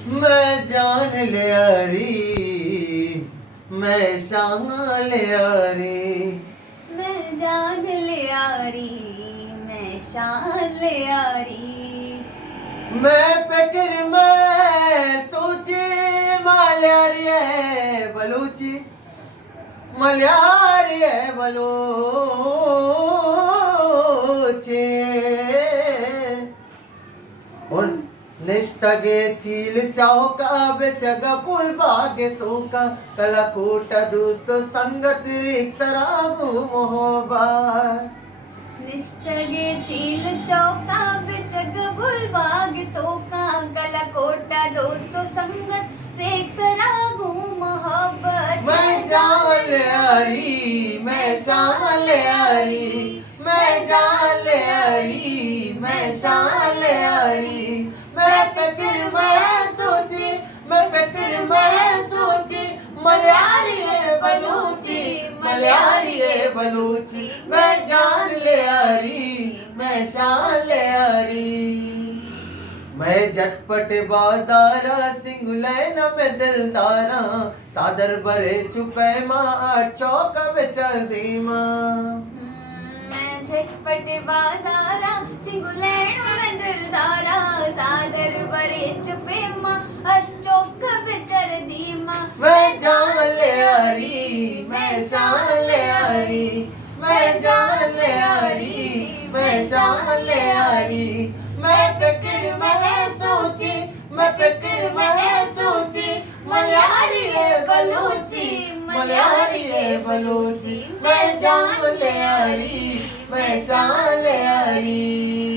मैं जान ले यारी, मैं शान ले यारी, मैं जान ले यारी, मैं शान ले यारी। मैं फिक्र मैं सोचे मल्यारी है बलूची, मल्यारी है बलूची। उन निष्ठगे चील चौका बेचग पुल भाग्य तूका कला कूटा दोस्त संगत रिक सरागु मोहब्बत। निष्ठगे चील चौका बिचग बुलबाग तोका कला कोटा दोस्तों संगत रेख सरागू मोहब्बत। मैं जान ले यारी, मैं शान ले यारी, मैं जान ले यारी, मैं शान ले यारी। मैं फिक्र मैं सोची, मैं फिक्र मैं सोची, मल्यारी है बलूची, मल्यारी है बलूची। मैं जान ले यारी, मैं शान ले यारी। मैं झटपट बाजारा सिंगलैन में दिलदारा सादर बरे चुपे माँ चौक बेचर दी माँ। मैं झटपट बाजारा सिंगुलैंड में दिलदारा सादर बरे चुपे माँ अशोक बिचर दी माँ। मैं जान ले यारी, मैं शान ले यारी, मैं जान ले यारी, मैं शान ले यारी। मैं फिक्र मैं सोची, मैं फिक्र मैं सोची, मल्यारी है बलूची, मल्यारी है बलूची। मैं जान ले यारी, मैं शान ले यारी।